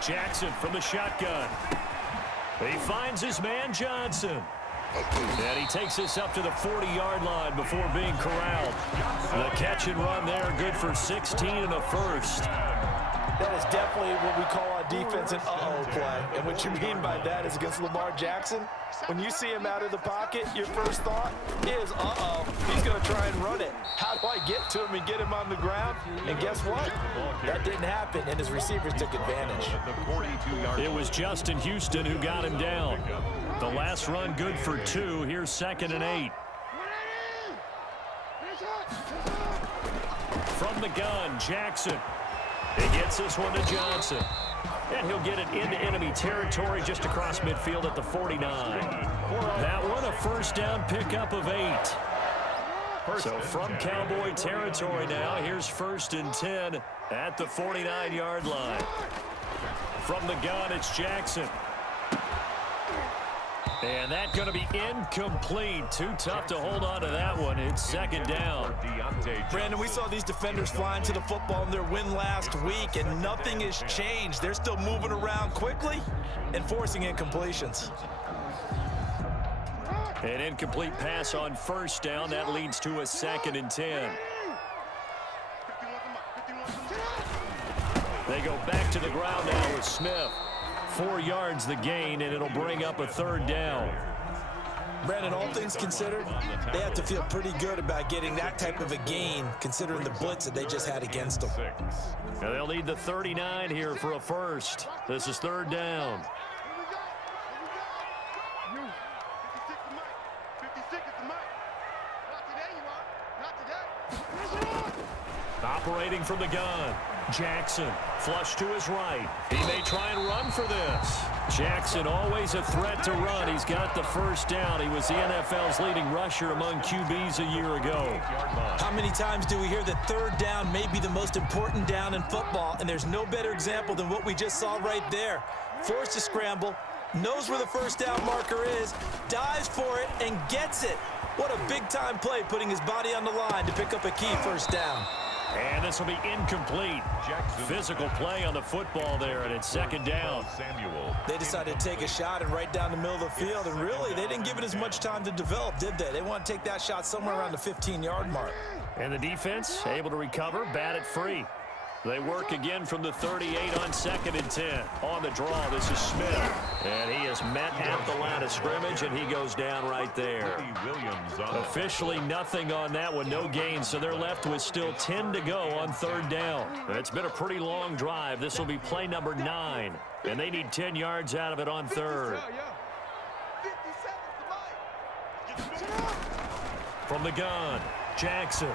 Jackson from the shotgun. He finds his man Johnson. And he takes this up to the 40-yard line before being corralled. The catch and run there, good for 16 and a first. That is definitely what we call on defense an uh-oh play. And what you mean by that is against Lamar Jackson, when you see him out of the pocket, your first thought is, uh-oh, he's going to try and run it. How do I get to him and get him on the ground? And guess what? That didn't happen, and his receivers took advantage. It was Justin Houston who got him down. The last run good for 2. Here's 2nd and 8. From the gun, Jackson. He gets this one to Johnson. And he'll get it into enemy territory just across midfield at the 49. That one a first down pickup of 8. So from Cowboy territory now, here's 1st and 10 at the 49-yard line. From the gun, it's Jackson. And that's going to be incomplete. Too tough to hold on to that one. It's 2nd down. Brandon, we saw these defenders flying to the football in their win last week, and nothing has changed. They're still moving around quickly and forcing incompletions. An incomplete pass on 1st down. That leads to a 2nd and 10. They go back to the ground now with Smith. 4 yards the gain, and it'll bring up a 3rd down. Brandon, all things considered, they have to feel pretty good about getting that type of a gain, considering the blitz that they just had against them. Now they'll need the 39 here for a first. This is 3rd down. Operating from the gun. Jackson, flush to his right. He may try and run for this. Jackson, always a threat to run. He's got the 1st down. He was the NFL's leading rusher among QBs a year ago. How many times do we hear that 3rd down may be the most important down in football? And there's no better example than what we just saw right there. Forced to scramble, knows where the 1st down marker is, dives for it, and gets it. What a big-time play, putting his body on the line to pick up a key 1st down. And this will be incomplete. Physical play on the football there, and it's 2nd down. They decided to take a shot and right down the middle of the field, and really, they didn't give it as much time to develop, did they? They want to take that shot somewhere around the 15-yard mark. And the defense able to recover, bat it free. They work again from the 38 on 2nd and 10. On the draw, this is Smith. And he is met at the line of scrimmage, and he goes down right there. Officially nothing on that one, no gain, so they're left with still 10 to go on 3rd down. It's been a pretty long drive. This will be play number 9, and they need 10 yards out of it on 3rd. From the gun, Jackson.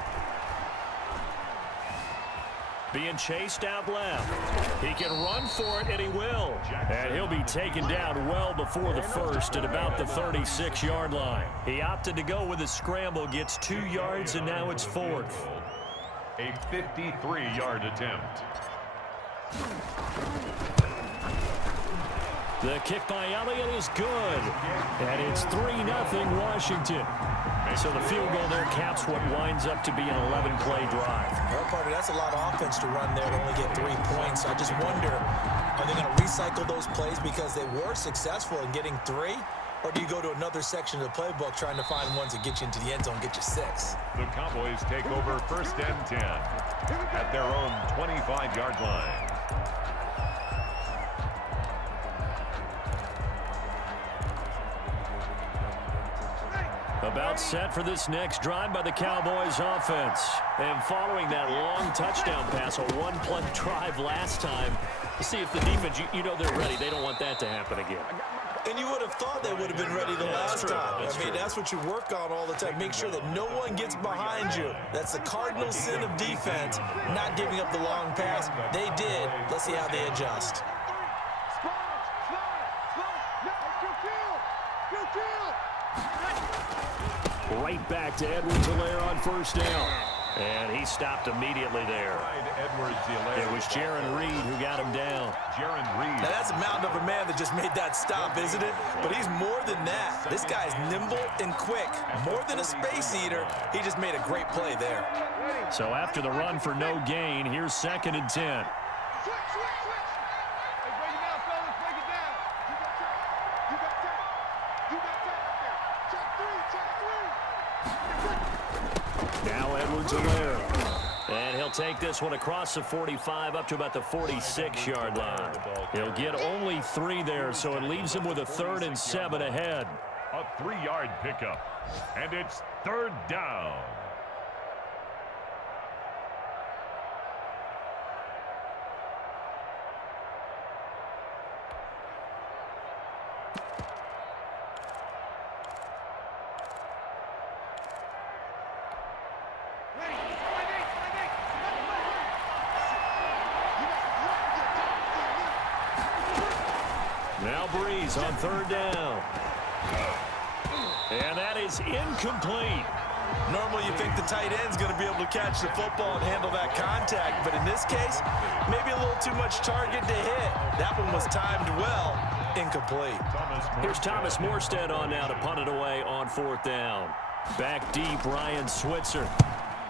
Being chased out left. He can run for it, and he will. And he'll be taken down well before the 1st at about the 36-yard line. He opted to go with a scramble, gets 2 yards, and now it's 4th. A 53-yard attempt. The kick by Elliott is good. And it's 3-0 Washington. So the field goal there caps what winds up to be an 11-play drive. Well, partner, that's a lot of offense to run there to only get 3 points. I just wonder, are they going to recycle those plays because they were successful in getting 3? Or do you go to another section of the playbook trying to find ones that get you into the end zone and get you 6? The Cowboys take over 1st and 10 at their own 25-yard line. About set for this next drive by the Cowboys offense. And following that long touchdown pass, a 1-play drive last time, to see if the defense, you know they're ready. They don't want that to happen again. And you would have thought they would have been ready the last time. I mean, that's what you work on all the time. Make sure that no one gets behind you. That's the cardinal sin of defense, not giving up the long pass. They did. Let's see how they adjust. Right back to Edwards-Helaire on 1st down. And he stopped immediately there. It was Jaron Reed who got him down. Now that's a mountain of a man that just made that stop, isn't it? But he's more than that. This guy's nimble and quick. More than a space eater, he just made a great play there. So after the run for no gain, here's 2nd and 10. Now Edwards-Helaire. And he'll take this one across the 45 up to about the 46-yard line. He'll get only 3 there, so it leaves him with a 3rd and 7 ahead. A 3-yard pickup, and it's 3rd down. Now Breeze on 3rd down. And that is incomplete. Normally you think the tight end's going to be able to catch the football and handle that contact, but in this case, maybe a little too much target to hit. That one was timed well. Incomplete. Here's Thomas Morstead on now to punt it away on 4th down. Back deep, Ryan Switzer.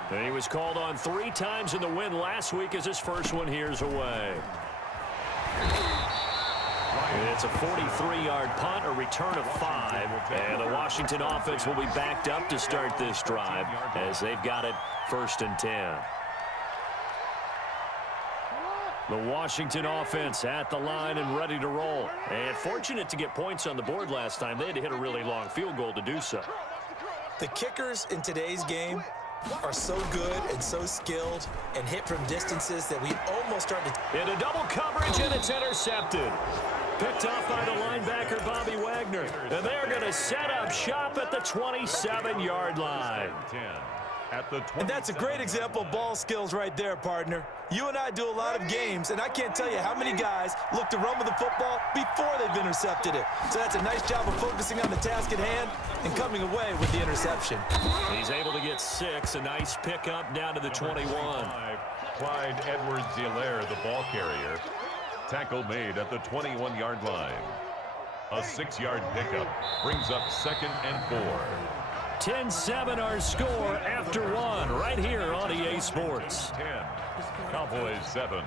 And he was called on 3 times in the win last week as his first one here's away. It's a 43-yard punt, a return of 5, and the Washington offense will be backed up to start this drive as they've got it 1st and 10. The Washington offense at the line and ready to roll. And fortunate to get points on the board last time. They had to hit a really long field goal to do so. The kickers in today's game are so good and so skilled and hit from distances that we almost start to... Into double coverage, and it's intercepted. Picked off by the linebacker, Bobby Wagner. And they're going to set up shop at the 27-yard line. And that's a great example of ball skills right there, partner. You and I do a lot of games, and I can't tell you how many guys look to run with the football before they've intercepted it. So that's a nice job of focusing on the task at hand and coming away with the interception. He's able to get 6. A nice pickup down to the 21. Clyde Edwards-Helaire, the ball carrier. Tackle made at the 21-yard line. A 6-yard pickup brings up 2nd and 4. 10-7 our score after 1 right here on EA Sports. 10. Cowboys 7.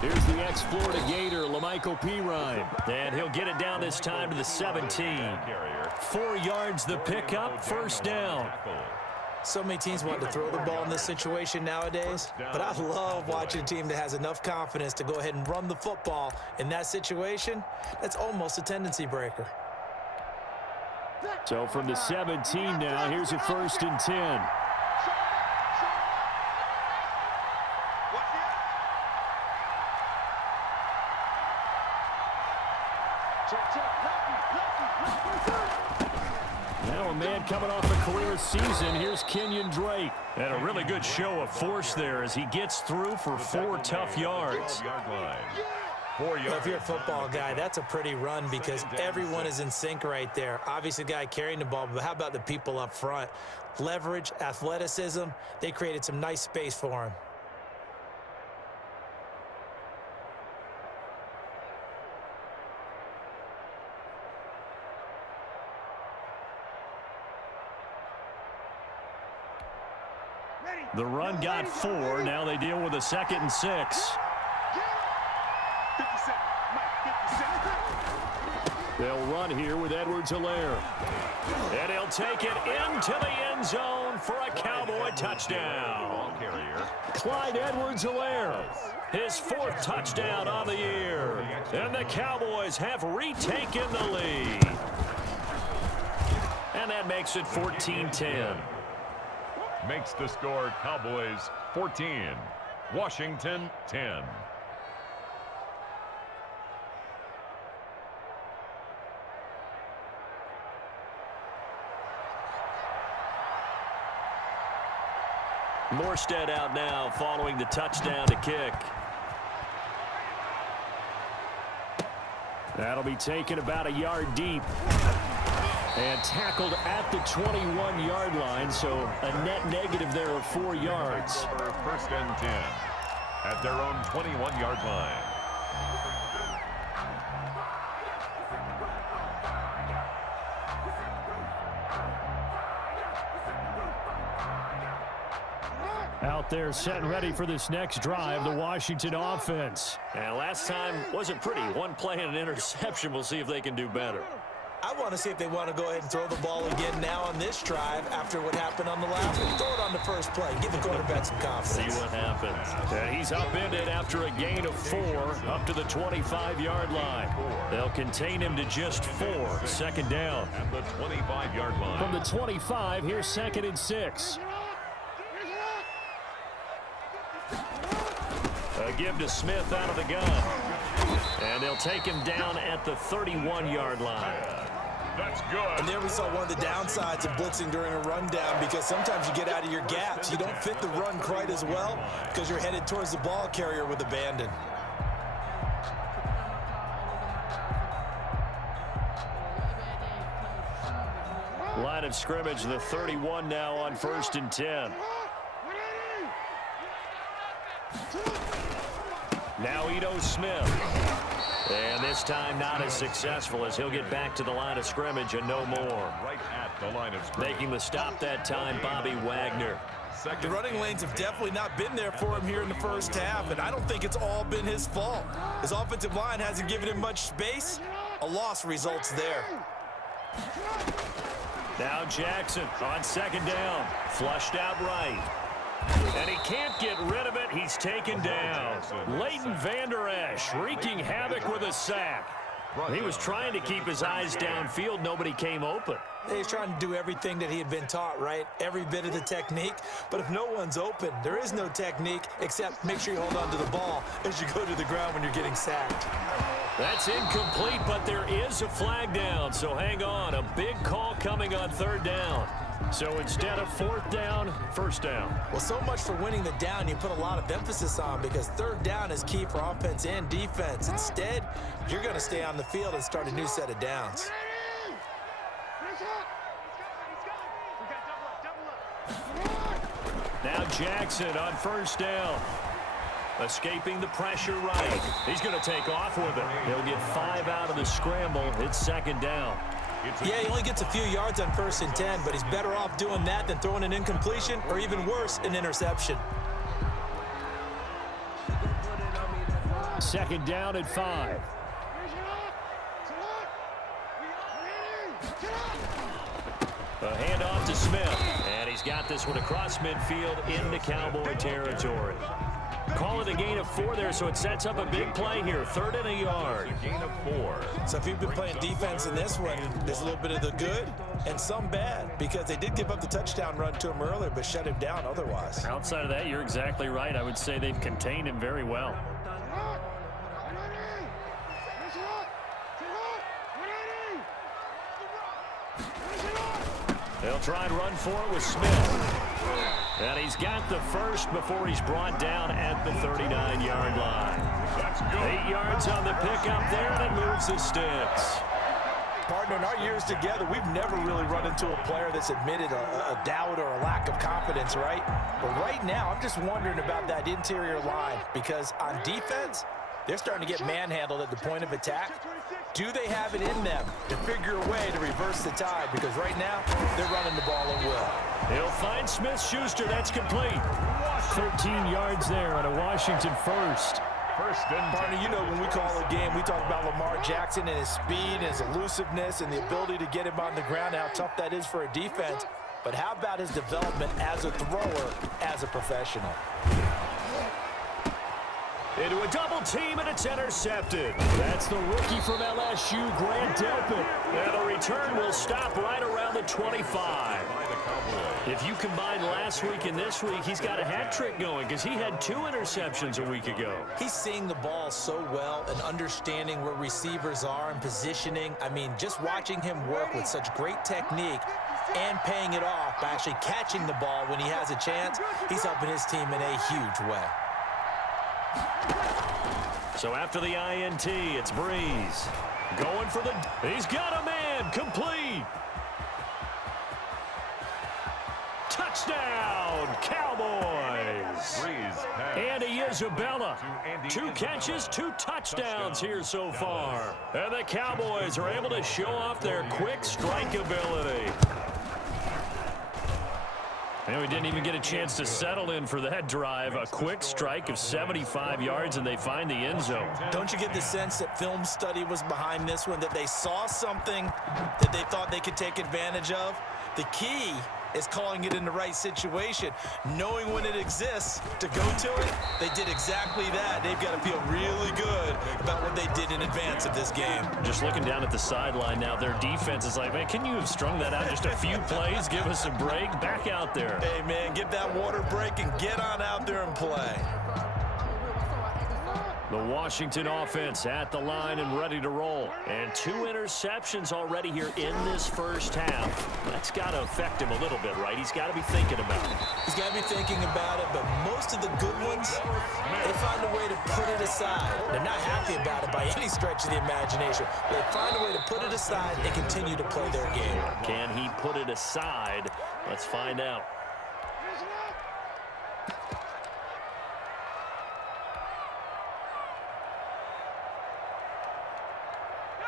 Here's the ex-Florida Gator, LaMichael Pirine. And he'll get it down this time to the 17. 4 yards the pickup, 1st down. So many teams want to throw the ball in this situation nowadays, but I love watching a team that has enough confidence to go ahead and run the football in that situation. That's almost a tendency breaker. So from the 17 now, here's a 1st and 10. Now a man coming off a career season. Here's Kenyon Drake. And a really good show of force there as he gets through for 4 tough yards. Well, if you're a football guy, that's a pretty run because everyone is in sync right there. Obviously, the guy carrying the ball, but how about the people up front? Leverage, athleticism, they created some nice space for him. The run got 4. Now they deal with a 2nd and 6. They'll run here with Edwards-Helaire. And he'll take it into the end zone for a Cowboy touchdown. Clyde Edwards-Helaire, his 4th touchdown on the year. And the Cowboys have retaken the lead. And that makes it 14-10. Makes the score Cowboys 14, Washington 10. Morstead out now following the touchdown to kick. That'll be taken about a yard deep. And tackled at the 21-yard line, so a net negative there of 4 yards. First and 10 at their own 21-yard line. Out there set and ready for this next drive, the Washington offense. And last time wasn't pretty. One play and an interception. We'll see if they can do better. I want to see if they want to go ahead and throw the ball again now on this drive after what happened on the last one. Throw it on the first play. Give the quarterback some confidence. See what happens. And he's upended after a gain of 4 up to the 25-yard line. They'll contain him to just 4. Second down. At the 25-yard line. From the 25, here's 2nd and 6. A give to Smith out of the gun. And they'll take him down at the 31-yard line. That's good. And there we saw one of the downsides of blitzing during a rundown, because sometimes you get out of your gaps. You don't fit the run quite as well because you're headed towards the ball carrier with abandon. Line of scrimmage, the 31 now on 1st and 10. Now Ito Smith. And this time not as successful, as he'll get back to the line of scrimmage and no more. Right at the line of scrimmage. Making the stop that time, Bobby Wagner. The running lanes have definitely not been there for him here in the first half, and I don't think it's all been his fault. His offensive line hasn't given him much space. A loss results there. Now Jackson on 2nd down. Flushed out right. And he can't get rid of it. He's taken down. Leighton Vander Esch wreaking havoc with a sack. He was trying to keep his eyes downfield. Nobody came open. He's trying to do everything that he had been taught, right? Every bit of the technique. But if no one's open, there is no technique except make sure you hold on to the ball as you go to the ground when you're getting sacked. That's incomplete, but there is a flag down. So hang on. A big call coming on 3rd down. So instead of 4th down, 1st down. Well, so much for winning the down you put a lot of emphasis on, because 3rd down is key for offense and defense. Instead, you're going to stay on the field and start a new set of downs. Now Jackson on 1st down. Escaping the pressure right. He's going to take off with it. He'll get 5 out of the scramble. It's 2nd down. Yeah, he only gets a few yards on 1st and 10, but he's better off doing that than throwing an incompletion, or even worse, an interception. 2nd down at 5. A handoff to Smith, and he's got this one across midfield into Cowboy territory. Call it a gain of 4 there, so it sets up a big play here. 3rd and a yard. A gain of 4. So if you've been playing defense in this one, there's a little bit of the good and some bad, because they did give up the touchdown run to him earlier, but shut him down otherwise. Outside of that, you're exactly right. I would say they've contained him very well. They'll try and run for it with Smith. And he's got the first before he's brought down at the 39-yard line. That's good. 8 yards on the pickup there, and it moves the sticks. Partner, in our years together, we've never really run into a player that's admitted a doubt or a lack of confidence, right? But right now, I'm just wondering about that interior line, because on defense, they're starting to get manhandled at the point of attack. Do they have it in them to figure a way to reverse the tide? Because right now, they're running the ball at will. He'll find Smith-Schuster. That's complete. 13 yards there on a Washington first. First and 10. Partner, you know when we call a game, we talk about Lamar Jackson and his speed and his elusiveness and the ability to get him on the ground, how tough that is for a defense. But how about his development as a thrower, as a professional? Into a double team, and it's intercepted. That's the rookie from LSU, Grant Delpit. And the return will stop right around the 25. If you combine last week and this week, he's got a hat trick going, because he had 2 interceptions a week ago. He's seeing the ball so well and understanding where receivers are and positioning. I mean, just watching him work with such great technique, and paying it off by actually catching the ball when he has a chance. He's helping his team in a huge way. So after the INT, it's Breeze. Going for the... He's got a man. Complete. Touchdown, Cowboys. Andy Isabella. 2 catches, 2 touchdowns here so far. And the Cowboys are able to show off their quick strike ability. And we didn't even get a chance to settle in for that drive. A quick strike of 75 yards, and they find the end zone. Don't you get the sense that film study was behind this one, that they saw something that they thought they could take advantage of? The key is calling it in the right situation, knowing when it exists to go to it. They did exactly that. They've got to feel really good about what they did in advance of this game. Just looking down at the sideline now, their defense is like, man, can you have strung that out just a few plays? Give us a break. Back out there. Hey, man, get that water break and get on out there and play. The Washington offense at the line and ready to roll. And 2 interceptions already here in this first half. That's got to affect him a little bit, right? He's got to be thinking about it. He's got to be thinking about it, but most of the good ones, they find a way to put it aside. They're not happy about it by any stretch of the imagination. They find a way to put it aside and continue to play their game. Can he put it aside? Let's find out.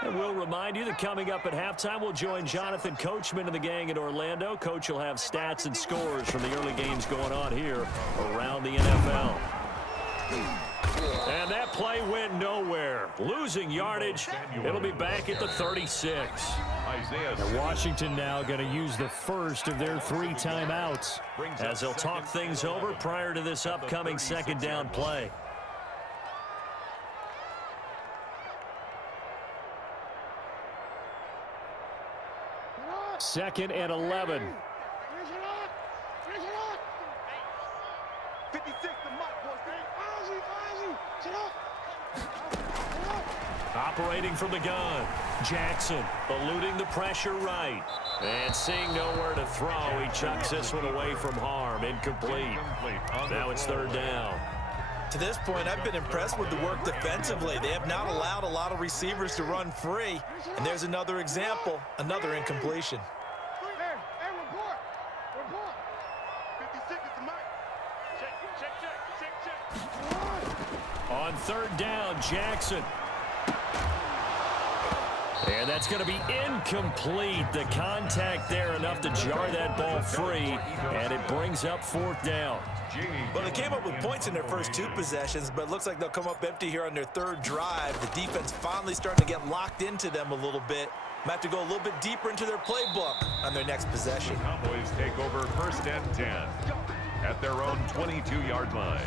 And we'll remind you that coming up at halftime, we'll join Jonathan Coachman and the gang in Orlando. Coach will have stats and scores from the early games going on here around the NFL. And that play went nowhere. Losing yardage. It'll be back at the 36. And Washington now going to use the first of their 3 timeouts as they'll talk things over prior to this upcoming second down play. Second and 11. Operating from the gun. Jackson eluding the pressure right. And seeing nowhere to throw, he chucks this one away from harm. Incomplete. Now it's 3rd down. To this point, I've been impressed with the work defensively. They have not allowed a lot of receivers to run free. And there's another example, another incompletion. On 3rd down, Jackson. And that's going to be incomplete. The contact there enough to jar that ball free, and it brings up 4th down. Well, they came up with points in their first 2 possessions, but it looks like they'll come up empty here on their 3rd drive. The defense finally starting to get locked into them a little bit. Might have to go a little bit deeper into their playbook on their next possession. The Cowboys take over 1st and 10 at their own 22-yard line.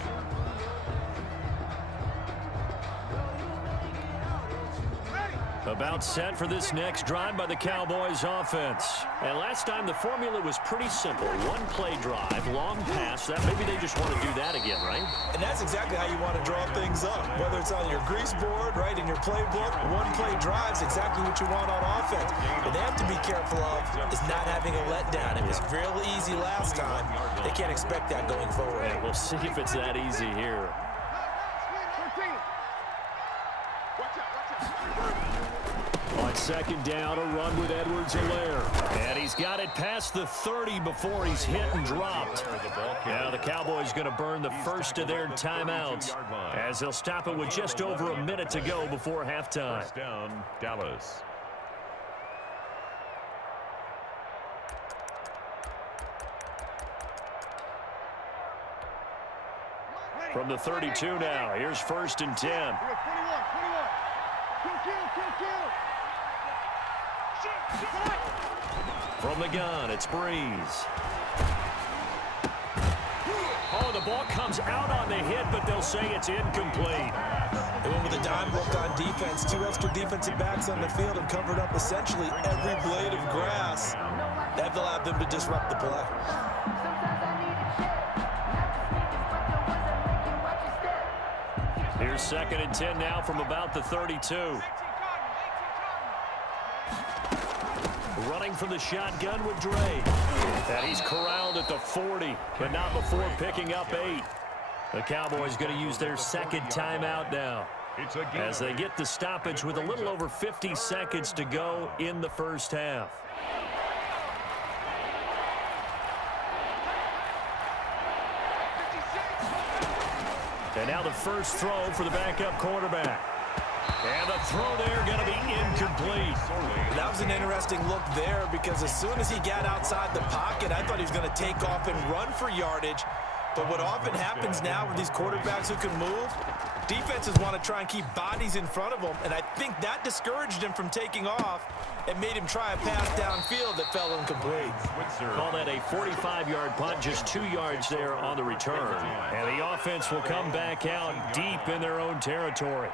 About set for this next drive by the Cowboys offense. And last time the formula was pretty simple. 1-play drive, long pass. That maybe they just want to do that again, right? And that's exactly how you want to draw things up. Whether it's on your grease board, right, in your playbook, 1-play drive's exactly what you want on offense. What they have to be careful of is not having a letdown. It was real easy last time. They can't expect that going forward. And we'll see if it's that easy here. On 2nd down, a run with Edwards-Helaire. And he's got it past the 30 before he's hit and dropped. Now the Cowboys going to burn the first of their timeouts as they'll stop it with just over a minute to go before halftime. 1st down, Dallas. From the 32 now, here's 1st and 10. From the gun, it's Breeze. Oh, the ball comes out on the hit, but they'll say it's incomplete. They went with a dime look on defense. 2 extra defensive backs on the field and covered up essentially every blade of grass. That allowed them to disrupt the play. Here's 2nd and 10 now from about the 32. Running from the shotgun with Dre. And he's corralled at the 40, but not before picking up 8. The Cowboys going to use their second timeout now, as they get the stoppage with a little over 50 seconds to go in the first half. And now the first throw for the backup quarterback. And the throw there going to be incomplete. That was an interesting look there, because as soon as he got outside the pocket, I thought he was going to take off and run for yardage. But what often happens now with these quarterbacks who can move, defenses want to try and keep bodies in front of them, and I think that discouraged him from taking off and made him try a pass downfield that fell incomplete. Call that a 45-yard punt, just 2 yards there on the return. And the offense will come back out deep in their own territory.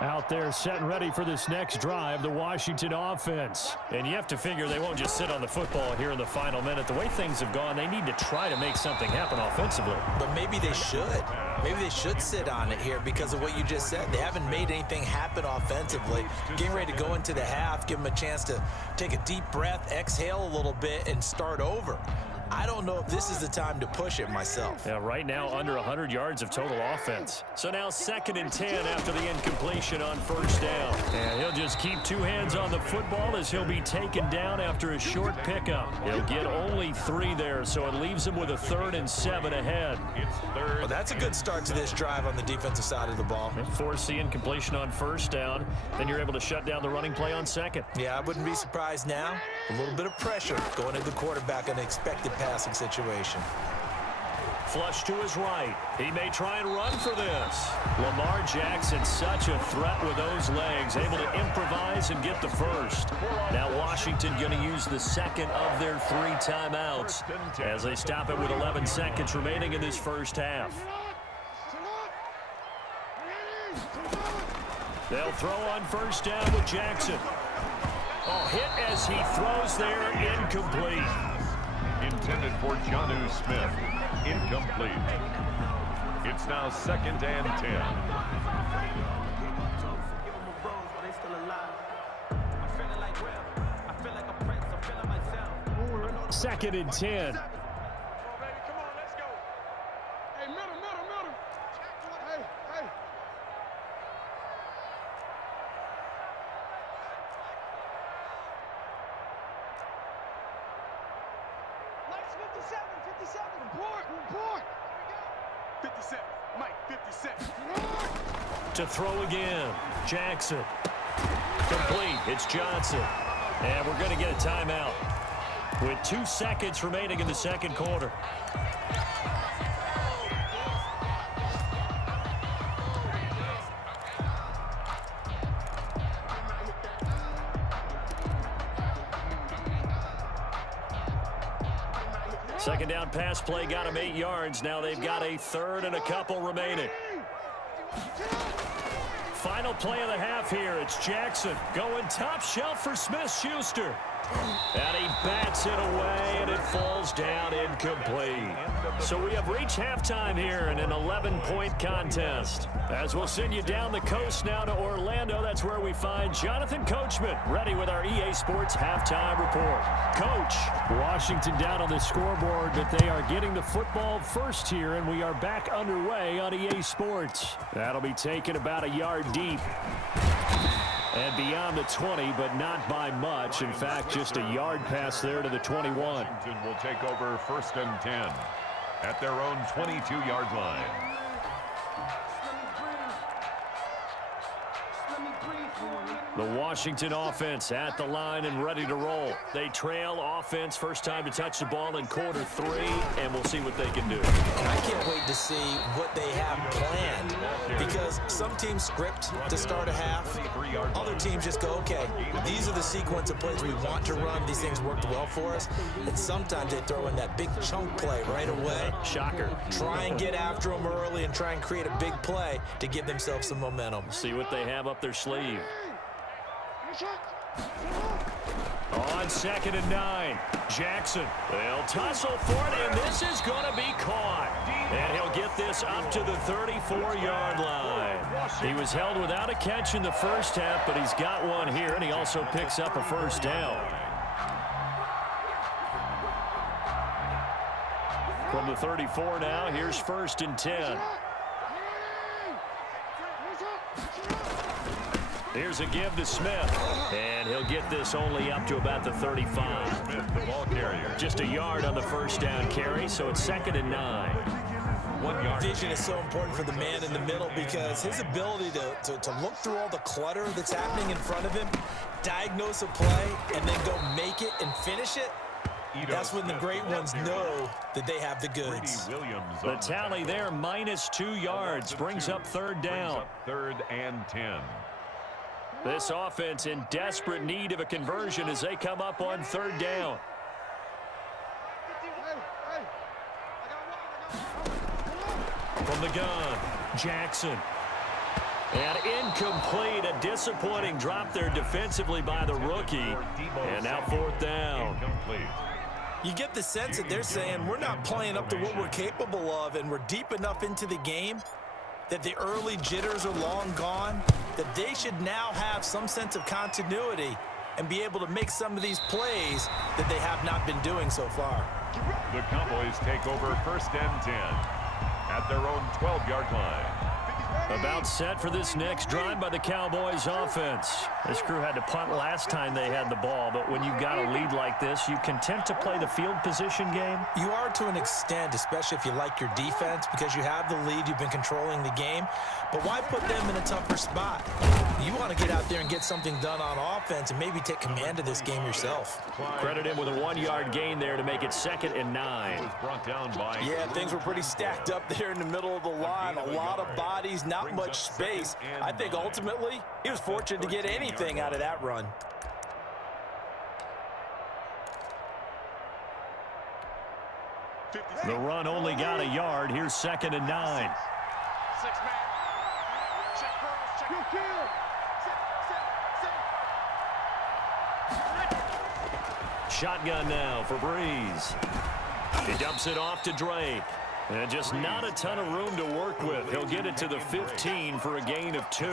Out there set and ready for this next drive, the Washington offense. And you have to figure they won't just sit on the football here in the final minute. The way things have gone, they need to try to make something happen offensively. But maybe they should. Maybe they should sit on it here because of what you just said. They haven't made anything happen offensively. Getting ready to go into the half, give them a chance to take a deep breath, exhale a little bit, and start over. I don't know if this is the time to push it myself. Yeah, right now under 100 yards of total offense. So now 2nd and 10 after the incompletion on first down. And he'll just keep 2 hands on the football as he'll be taken down after a short pickup. He'll get only 3 there, so it leaves him with a 3rd and 7 ahead. Well, that's a good start to this drive on the defensive side of the ball. And force the incompletion on first down. Then you're able to shut down the running play on 2nd. Yeah, I wouldn't be surprised now. A little bit of pressure going into the quarterback in an expected passing situation. Flush to his right. He may try and run for this. Lamar Jackson, such a threat with those legs, able to improvise and get the first. Now Washington going to use the second of their 3 timeouts as they stop it with 11 seconds remaining in this first half. They'll throw on first down with Jackson. Oh, hit as he throws there, incomplete. Intended for Jonnu Smith. Incomplete. It's now 2nd and 10. 2nd and 10. To throw again, Jackson. Complete, it's Johnson. And we're going to get a timeout with 2 seconds remaining in the second quarter. Second down pass play got him 8 yards. Now they've got a 3rd and a couple remaining. Final play of the half here. It's Jackson going top shelf for Smith-Schuster. And he bats it away, and it falls down incomplete. So we have reached halftime here in an 11-point contest. As we'll send you down the coast now to Orlando, that's where we find Jonathan Coachman, ready with our EA Sports halftime report. Coach. Washington down on the scoreboard, but they are getting the football first here, and we are back underway on EA Sports. That'll be taken about a yard deep. And beyond the 20, but not by much. In fact, just a yard pass there to the 21. Washington will take over 1st and 10 at their own 22-yard line. The Washington offense at the line and ready to roll. They trail offense, first time to touch the ball in quarter 3, and we'll see what they can do. And I can't wait to see what they have planned, because some teams script to start a half. Other teams just go, okay, these are the sequence of plays we want to run. These things worked well for us. And sometimes they throw in that big chunk play right away. Shocker. Try and get after them early and try and create a big play to give themselves some momentum. See what they have up their sleeve. On 2nd and 9, Jackson. They'll tussle for it, and this is going to be caught. And he'll get this up to the 34-yard line. He was held without a catch in the first half, but he's got one here, and he also picks up a first down. From the 34 now, here's 1st and 10. Here's a give to Smith, and he'll get this only up to about the 35. Smith, the ball carrier. Just a yard on the first down carry, so it's 2nd and 9. 1 yard. Vision is so important for the man in the middle because his ability to look through all the clutter that's happening in front of him, diagnose a play, and then go make it and finish it, that's when the great ones know that they have the goods. The tally there, minus 2 yards, brings up 3rd down. 3rd and 10. This offense in desperate need of a conversion as they come up on 3rd down. From the gun, Jackson. And incomplete, a disappointing drop there defensively by the rookie. And now 4th down. You get the sense that they're saying we're not playing up to what we're capable of, and we're deep enough into the game that the early jitters are long gone, that they should now have some sense of continuity and be able to make some of these plays that they have not been doing so far. The Cowboys take over 1st and 10 at their own 12-yard line. About set for this next drive by the Cowboys offense. This crew had to punt last time they had the ball, but when you've got a lead like this, you content to play the field position game? You are to an extent, especially if you like your defense, because you have the lead, you've been controlling the game. But why put them in a tougher spot? You want to get out there and get something done on offense and maybe take command of this game yourself. Credit him with a 1-yard gain there to make it 2nd and 9. Was brought down by Yeah, things were pretty stacked up there in the middle of the line. A lot of bodies, not much space. I think ultimately he was fortunate to get anything out of that run. The run only got a yard. Here's 2nd and 9. Shotgun now for Breeze. He dumps it off to Drake. And just not a ton of room to work with. He'll get it to the 15 for a gain of 2.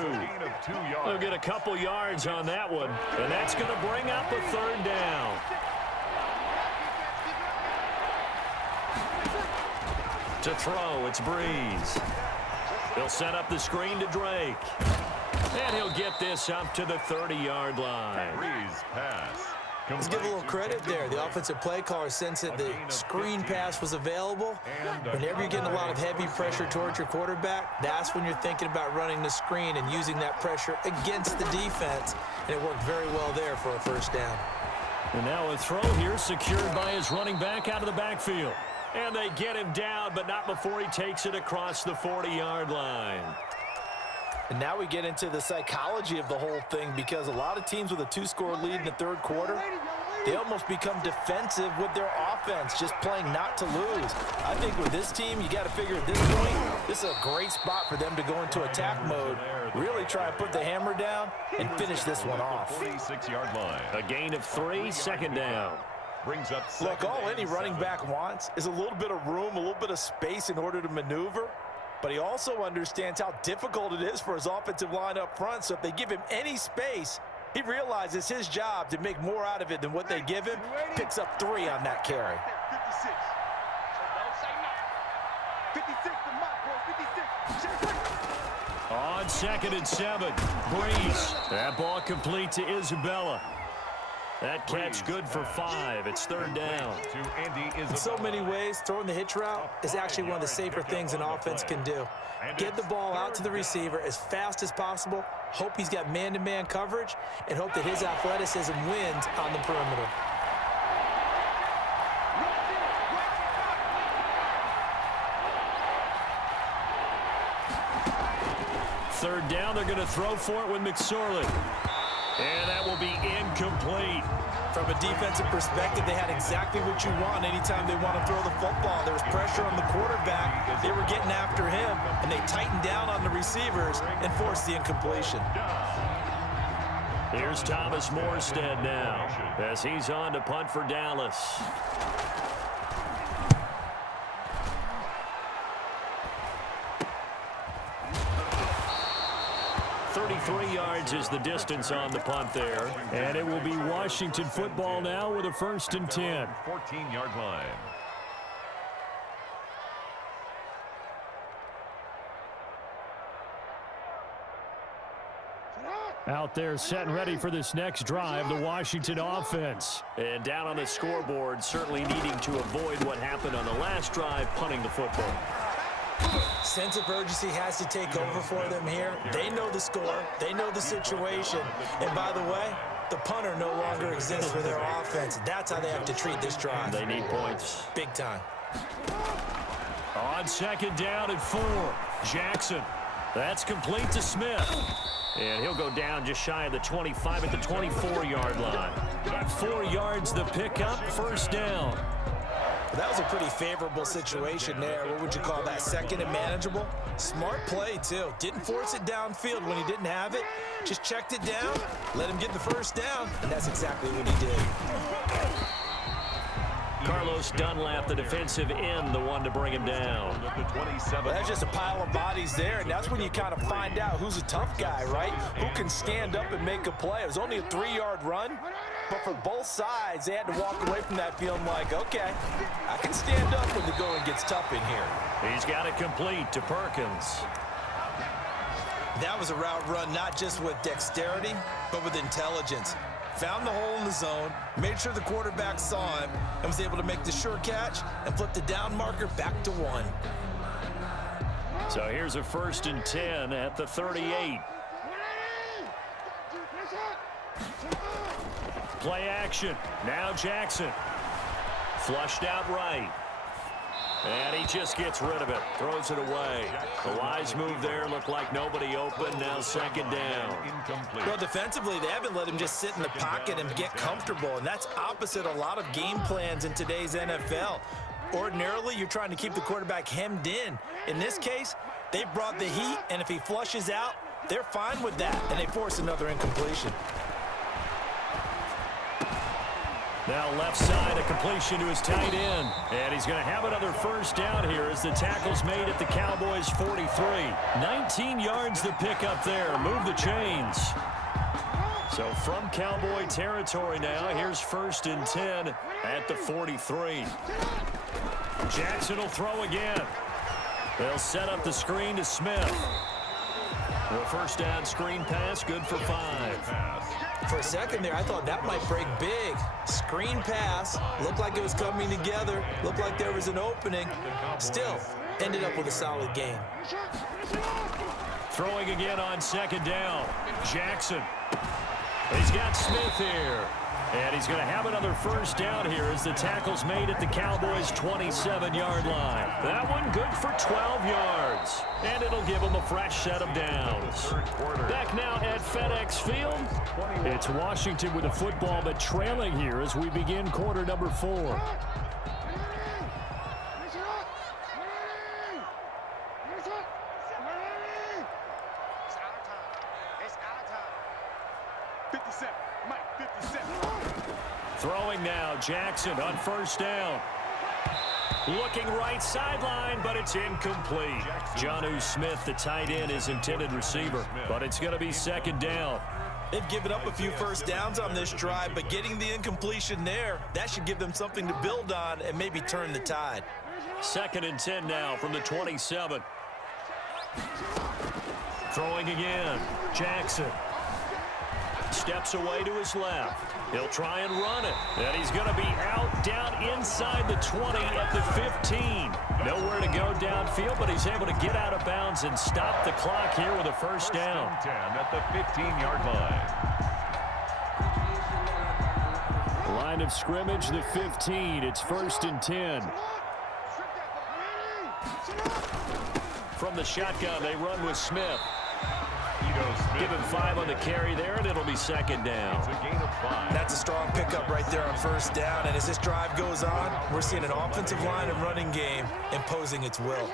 He'll get a couple yards on that one. And that's going to bring up a 3rd down. To throw, it's Breeze. He'll set up the screen to Drake. And he'll get this up to the 30-yard line. Breeze pass. Let's give a little credit there. The offensive play caller sensed that the screen pass was available. Whenever you're getting a lot of heavy pressure towards your quarterback, that's when you're thinking about running the screen and using that pressure against the defense. And it worked very well there for a 1st down. And now a throw here secured by his running back out of the backfield. And they get him down, but not before he takes it across the 40-yard line. And now we get into the psychology of the whole thing, because a lot of teams with a 2-score lead in the 3rd quarter, they almost become defensive with their offense, just playing not to lose. I think with this team, you got to figure at this point, this is a great spot for them to go into attack mode, really try to put the hammer down and finish this one off. 46-yard line. A gain of 3, 2nd down. Brings up Look, all any running back wants is a little bit of room, a little bit of space in order to maneuver. But he also understands how difficult it is for his offensive line up front. So if they give him any space, he realizes his job to make more out of it than what they give him. Picks up 3 on that carry. 56. On 2nd and 7, Breeze. That ball complete to Isabella. That catch good for 5. It's 3rd down. In so many ways, throwing the hitch route is actually one of the safer things an offense can do. Get the ball out to the receiver as fast as possible, hope he's got man-to-man coverage, and hope that his athleticism wins on the perimeter. Third down, they're going to throw for it with McSorley. And that will be incomplete. From a defensive perspective, they had exactly what you want anytime they want to throw the football. There was pressure on the quarterback. They were getting after him, and they tightened down on the receivers and forced the incompletion. Here's Thomas Morstead now as he's on to punt for Dallas. 33 yards is the distance on the punt there. And it will be Washington football now with a 1st and 10. 14-yard line. Out there set and ready for this next drive, the Washington offense. And down on the scoreboard, certainly needing to avoid what happened on the last drive, punting the football. Sense of urgency has to take over for them here. They know the score. They know the situation. And by the way, the punter no longer exists for their offense. That's how they have to treat this drive. They need points. Big time. On 2nd down and 4, Jackson. That's complete to Smith. And he'll go down just shy of the 25 at the 24-yard line. 4 yards the pickup, 1st down. That was a pretty favorable situation there. What would you call that? 2nd and manageable? Smart play, too. Didn't force it downfield when he didn't have it. Just checked it down, let him get the 1st down, and that's exactly what he did. Carlos Dunlap, the defensive end, the one to bring him down. Well, that's just a pile of bodies there, and that's when you kind of find out who's a tough guy, right? Who can stand up and make a play. It was only a 3-yard run, but for both sides, they had to walk away from that feeling like, okay, I can stand up when the going gets tough in here. He's got it complete to Perkins. That was a route run not just with dexterity, but with intelligence. Found the hole in the zone, made sure the quarterback saw him, and was able to make the sure catch and flip the down marker back to 1. So here's a 1st and 10 at the 38. Play action. Now Jackson. Flushed out right. And he just gets rid of it. Throws it away. The wise move there. Looked like nobody open. Now 2nd down. Well, defensively, they haven't let him just sit in the pocket and get comfortable. And that's opposite a lot of game plans in today's NFL. Ordinarily, you're trying to keep the quarterback hemmed in. In this case, they brought the heat. And if he flushes out, they're fine with that. And they force another incompletion. Now left side, a completion to his tight end. And he's going to have another 1st down here as the tackle's made at the Cowboys' 43. 19 yards to pick up there. Move the chains. So from Cowboy territory now, here's 1st and 10 at the 43. Jackson will throw again. They'll set up the screen to Smith. Well, 1st down screen pass, good for 5. For a second there, I thought that might break big. Screen pass, looked like it was coming together, looked like there was an opening. Still, ended up with a solid game. Throwing again on 2nd down. Jackson. He's got Smith here. And he's going to have another 1st down here as the tackle's made at the Cowboys' 27-yard line. That one good for 12 yards. And it'll give them a fresh set of downs. Back now at FedEx Field. It's Washington with the football, but trailing here as we begin quarter number 4. Throwing now, Jackson on 1st down. Looking right sideline, but it's incomplete. Jonnu Smith, the tight end, is intended receiver, but it's going to be 2nd down. They've given up a few 1st downs on this drive, but getting the incompletion there, that should give them something to build on and maybe turn the tide. 2nd and 10 now from the 27. Throwing again, Jackson. Steps away to his left. He'll try and run it. And he's going to be out down inside the 20 at the 15. Nowhere to go downfield, but he's able to get out of bounds and stop the clock here with a 1st down. 10 at the 15-yard line. Line of scrimmage, the 15. It's 1st and 10. From the shotgun, they run with Smith. Give him 5 on the carry there, and it'll be 2nd down. It's a gain of 5. That's a strong pickup right there on 1st down. And as this drive goes on, we're seeing an offensive line and running game imposing its will.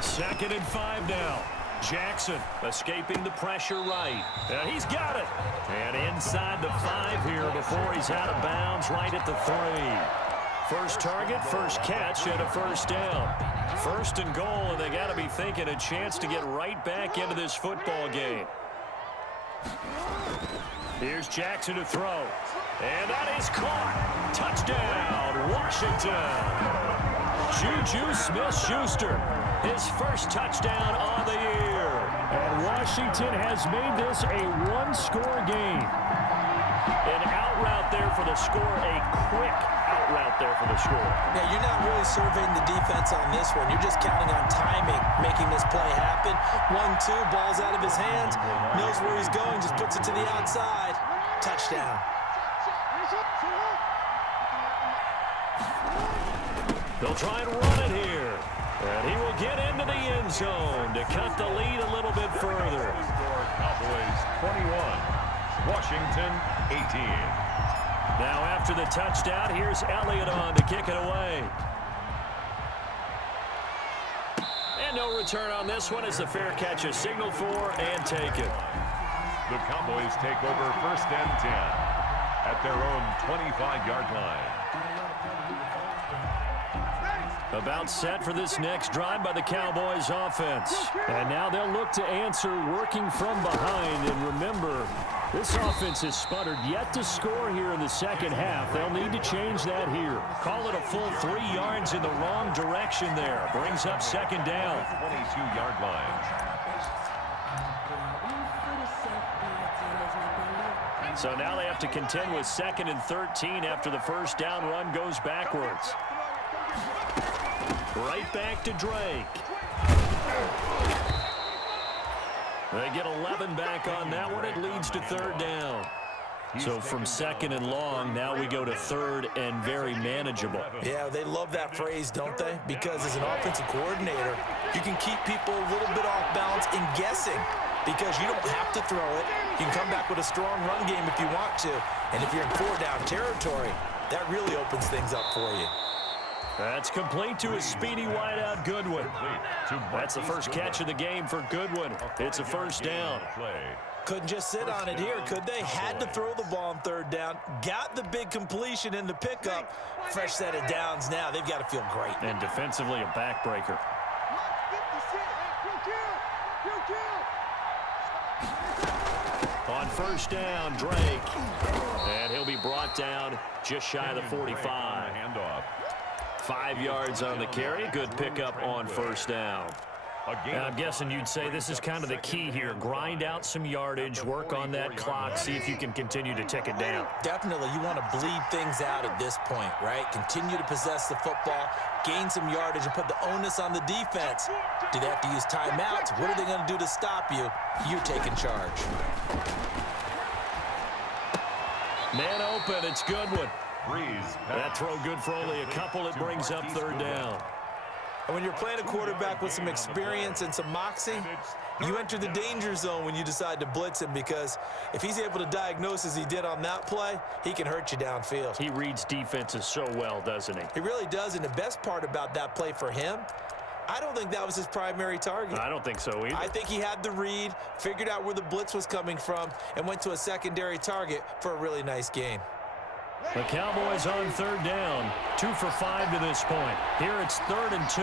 2nd and 5 now. Jackson escaping the pressure right. And he's got it. And inside the 5 here before he's out of bounds right at the 3. First target, first catch, and a first down. First and goal, and they got to be thinking a chance to get right back into this football game. Here's Jackson to throw. And that is caught. Touchdown, Washington. Juju Smith-Schuster, his first touchdown on the year. And Washington has made this a one-score game. An out route there for the score, a quick out route there for the score. Yeah, you're not really surveying the defense on this one. You're just counting on timing, making this play happen. 1-2, ball's out of his hands, knows where he's going, just puts it to the outside. Touchdown. They'll try and run it here. And he will get into the end zone to cut the lead a little bit further. Cowboys 21, Washington 18. Now after the touchdown, here's Elliott on to kick it away. And no return on this one as the fair catch is signaled for and taken. The Cowboys take over first and 10 at their own 25-yard line. About set for this next drive by the Cowboys offense. And now they'll look to answer working from behind. And remember, this offense has sputtered yet to score here in the second half. They'll need to change that here. Call it a full 3 yards in the wrong direction there. Brings up second down. 22-yard line. So now they have to contend with 2nd and 13 after the first down run goes backwards. Right back to Drake. They get 11 back on that one. It leads to 3rd down. So from 2nd and long, now we go to 3rd and very manageable. Yeah, they love that phrase, don't they? Because as an offensive coordinator, you can keep people a little bit off balance in guessing because you don't have to throw it. You can come back with a strong run game if you want to. And if you're in 4-down territory, that really opens things up for you. That's complete to a speedy wideout Goodwin. That's the first catch of the game for Goodwin. It's a first down. Couldn't just sit on it here, could they? Had to throw the ball on 3rd down. Got the big completion in the pickup. Fresh set of downs now. They've got to feel great. And defensively, a backbreaker. On first down, Drake. And he'll be brought down just shy of the 45. Handoff. 5 yards on the carry. Good pickup on first down. And I'm guessing you'd say this is kind of the key here. Grind out some yardage, work on that clock, see if you can continue to tick it down. Definitely, you want to bleed things out at this point, right? Continue to possess the football, gain some yardage, and put the onus on the defense. Do they have to use timeouts? What are they going to do to stop you? You're taking charge. Man open, it's Goodwin. Breeze. That throw good for only a couple. It brings up 3rd down. And when you're playing a quarterback with some experience and some moxie, you enter the danger zone when you decide to blitz him because if he's able to diagnose as he did on that play, he can hurt you downfield. He reads defenses so well, doesn't he? He really does, and the best part about that play for him, I don't think that was his primary target. I don't think so either. I think he had the read, figured out where the blitz was coming from, and went to a secondary target for a really nice gain. The Cowboys on 3rd down. 2 for 5 to this point. Here it's 3rd and 2.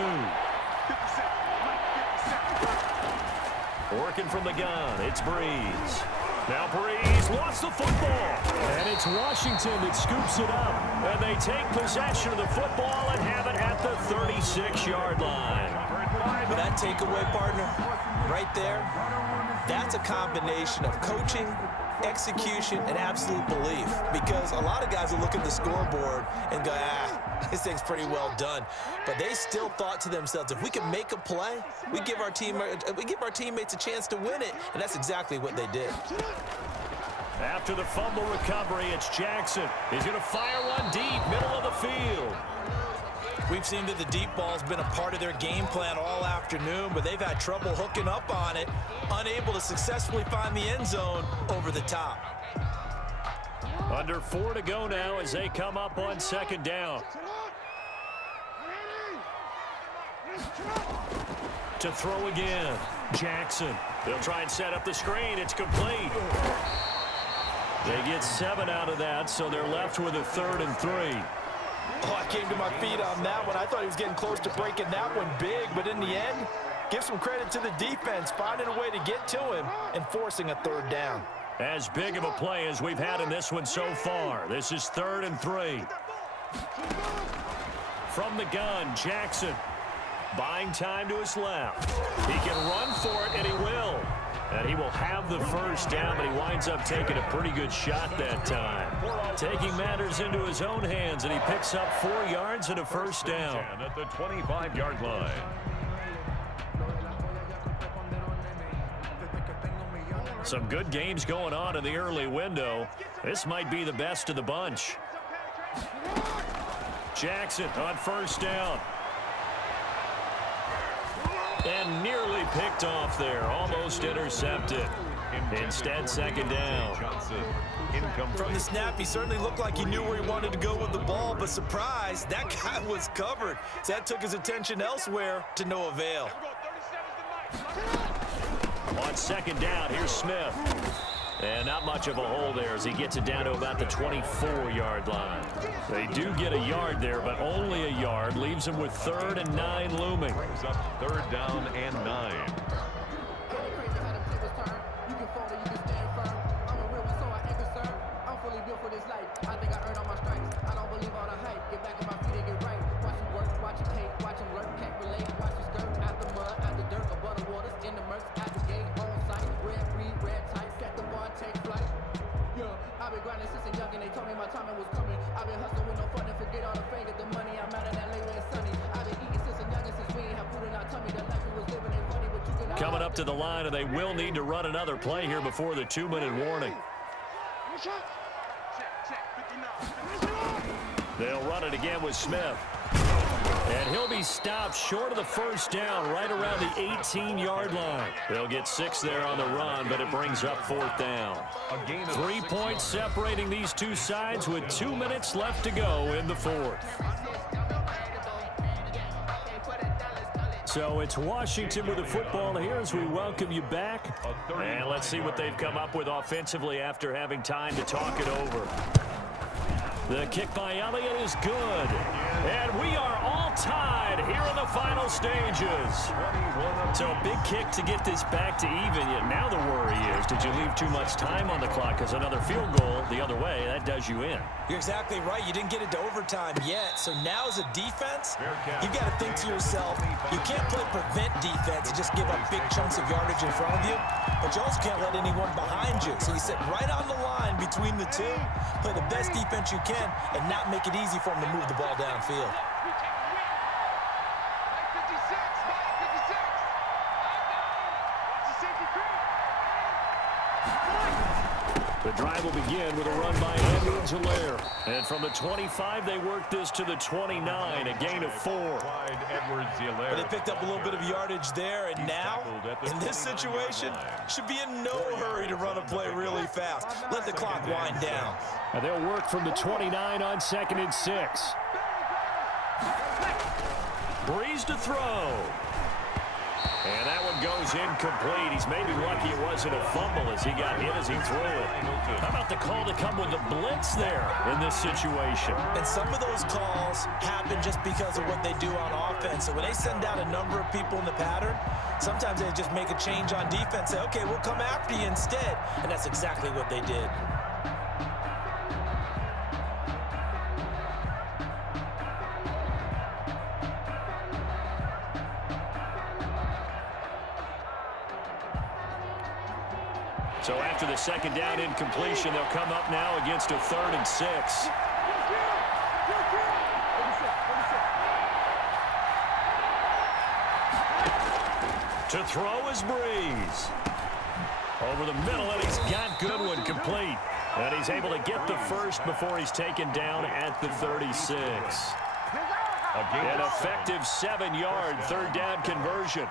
Working from the gun, it's Breeze. Now Breeze lost the football. And it's Washington that scoops it up. And they take possession of the football and have it at the 36-yard line. But that takeaway, partner, right there, that's a combination of coaching, execution, and absolute belief. Because a lot of guys will look at the scoreboard and go, this thing's pretty well done. But they still thought to themselves, if we can make a play, we give our teammates a chance to win it. And that's exactly what they did. After the fumble recovery, it's Jackson. He's going to fire one deep, middle of the field. We've seen that the deep ball's been a part of their game plan all afternoon, but they've had trouble hooking up on it, unable to successfully find the end zone over the top. Under 4 to go now as they come up on 2nd down. To throw again. Jackson. They'll try and set up the screen. It's complete. They get 7 out of that, so they're left with a 3rd and 3. Oh, I came to my feet on that one. I thought he was getting close to breaking that one big, but in the end, give some credit to the defense, finding a way to get to him and forcing a 3rd down. As big of a play as we've had in this one so far. This is 3rd and 3. From the gun, Jackson. Buying time to his left. He can run for it, and he will. And he will have the first down, but he winds up taking a pretty good shot that time. Taking matters into his own hands, and he picks up 4 yards and a first down. At the 25-yard line. Some good games going on in the early window. This might be the best of the bunch. Jackson on first down. And nearly picked off there. Almost intercepted. Instead, 2nd down. From the snap, he certainly looked like he knew where he wanted to go with the ball, but surprise, that guy was covered. So that took his attention elsewhere to no avail. On 2nd down, here's Smith. And not much of a hole there as he gets it down to about the 24-yard line. They do get a yard there, but only a yard. Leaves him with 3rd and 9 looming. Brings up 3rd down and 9. Coming up to the line, and they will need to run another play here before the 2-minute warning. They'll run it again with Smith. And he'll be stopped short of the first down right around the 18-yard line. They'll get 6 there on the run, but it brings up 4th down. 3 points separating these two sides with 2 minutes left to go in the 4th. So it's Washington with the football here as we welcome you back. And let's see what they've come up with offensively after having time to talk it over. The kick by Elliott is good. And we are all tied here in the final stages. So a big kick to get this back to even. Yet now the worry is, did you leave too much time on the clock? Because another field goal the other way, that does you in. You're exactly right. You didn't get it to overtime yet. So now as a defense, you've got to think to yourself, you can't play prevent defense and just give up big chunks of yardage in front of you. But you also can't let anyone behind you. So you sit right on the line between the two, play the best defense you can, and not make it easy for them to move the ball downfield. The drive will begin with a run by Edwards-Helaire. And from the 25, they work this to the 29, a gain of 4. But they picked up a little bit of yardage there, and now, in this situation, should be in no hurry to run a play really fast. Let the clock wind down. And they'll work from the 29 on 2nd and 6. Breeze to throw. And that one goes incomplete. He's maybe lucky it wasn't a fumble as he got hit as he threw it. How about the call to come with the blitz there in this situation? And some of those calls happen just because of what they do on offense. So when they send out a number of people in the pattern, sometimes they just make a change on defense, say, okay, we'll come after you instead. And that's exactly what they did. So after the 2nd down incompletion, they'll come up now against a 3rd and 6. To throw is Breeze. Over the middle, and he's got Goodwin complete. And he's able to get the first before he's taken down at the 36. An effective 7-yard 3rd down conversion.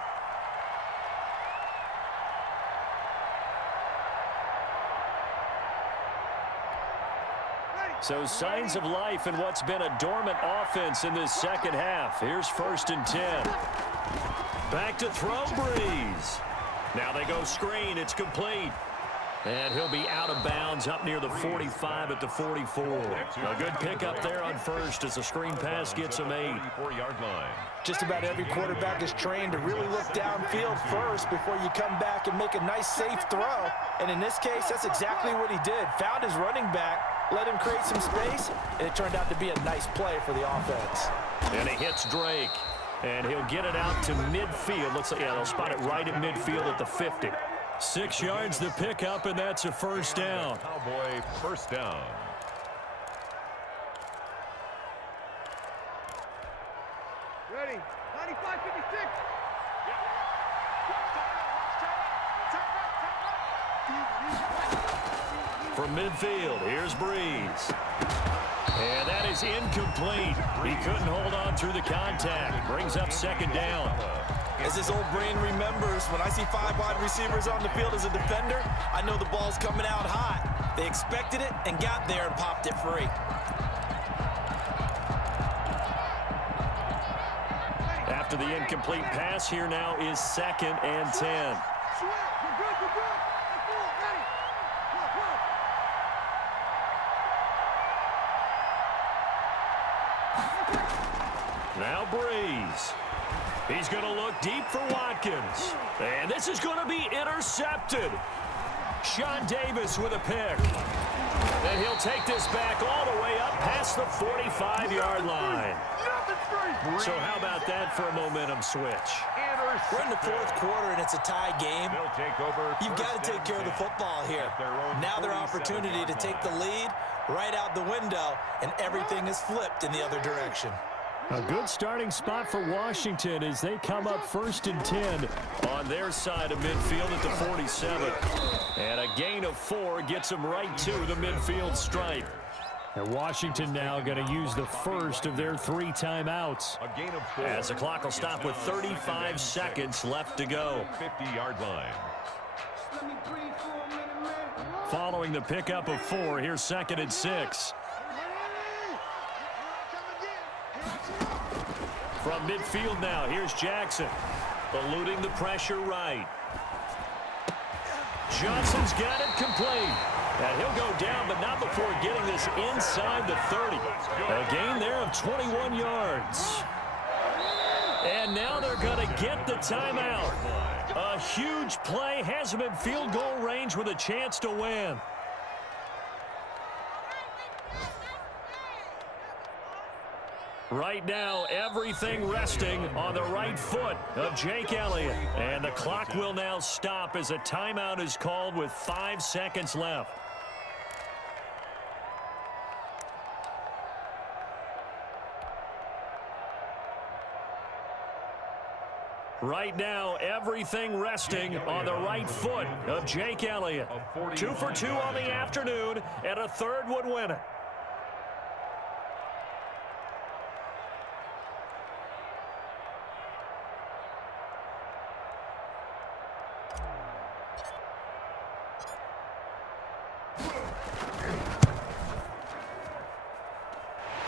So signs of life in what's been a dormant offense in this second half. Here's 1st and 10. Back to throw, Breeze. Now they go screen. It's complete. And he'll be out of bounds up near the 45 at the 44. A good pickup there on first as the screen pass gets him 8. 44-yard line. Just about every quarterback is trained to really look downfield first before you come back and make a nice, safe throw. And in this case, that's exactly what he did. Found his running back, let him create some space, and it turned out to be a nice play for the offense. And he hits Drake. And he'll get it out to midfield. Looks like, yeah, they'll spot it right at midfield at the 50. 6 yards to pick up, and that's a first down. Cowboy first down. Ready. 95, 56. From midfield, here's Breeze. And that is incomplete. He couldn't hold on through the contact. Brings up second down. As his old brain remembers, when I see 5 wide receivers on the field as a defender, I know the ball's coming out hot. They expected it and got there and popped it free. After the incomplete pass, here now is 2nd and 10. You're good, you're good. Ready. Now Breeze. He's going to look deep for Watkins. And this is going to be intercepted. Sean Davis with a pick. And he'll take this back all the way up past the 45-yard line. So how about that for a momentum switch? We're in the 4th quarter and it's a tie game. You've got to take care of the football here. Now their opportunity to take the lead right out the window, and everything is flipped in the other direction. A good starting spot for Washington as they come up 1st and 10 on their side of midfield at the 47. And a gain of 4 gets them right to the midfield stripe. And Washington now going to use the first of their 3 timeouts. A gain of 4. As the clock will stop with 35 seconds left to go. 50-yard line. Following the pickup of 4, here's 2nd and 6. From midfield now, here's Jackson. Eluding the pressure right. Johnson's got it complete. And he'll go down, but not before getting this inside the 30. A gain there of 21 yards. And now they're going to get the timeout. A huge play has them in field goal range with a chance to win. Right now, everything resting on the right foot of Jake Elliott. And the clock will now stop as a timeout is called with 5 seconds left. Right now, everything resting on the right foot of Jake Elliott. 2 for 2 on the afternoon, and a 3rd would win it.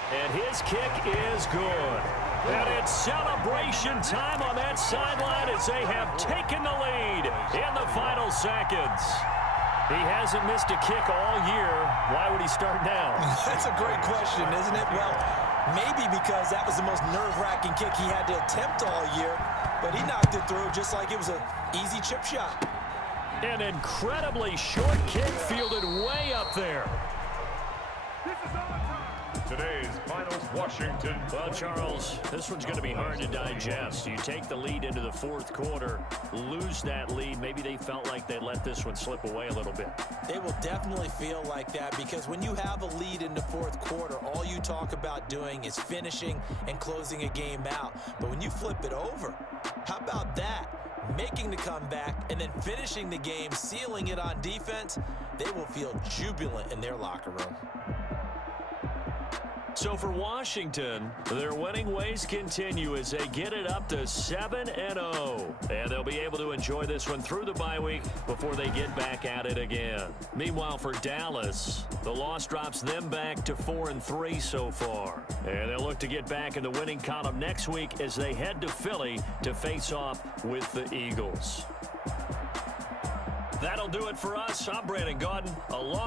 And his kick is good. And it's celebration time on that sideline as they have taken the lead in the final seconds. He hasn't missed a kick all year. Why would he start now? That's a great question, isn't it? Well, maybe because that was the most nerve-wracking kick he had to attempt all year, but he knocked it through just like it was an easy chip shot. An incredibly short kick fielded way up there. Today's finals, Washington. Well, Charles, this one's going to be hard to digest. You take the lead into the 4th quarter, lose that lead. Maybe they felt like they let this one slip away a little bit. It will definitely feel like that because when you have a lead in the 4th quarter, all you talk about doing is finishing and closing a game out. But when you flip it over, how about that? Making the comeback and then finishing the game, sealing it on defense, they will feel jubilant in their locker room. So for Washington, their winning ways continue as they get it up to 7-0. And they'll be able to enjoy this one through the bye week before they get back at it again. Meanwhile, for Dallas, the loss drops them back to 4-3 so far. And they'll look to get back in the winning column next week as they head to Philly to face off with the Eagles. That'll do it for us. I'm Brandon Gaudin, along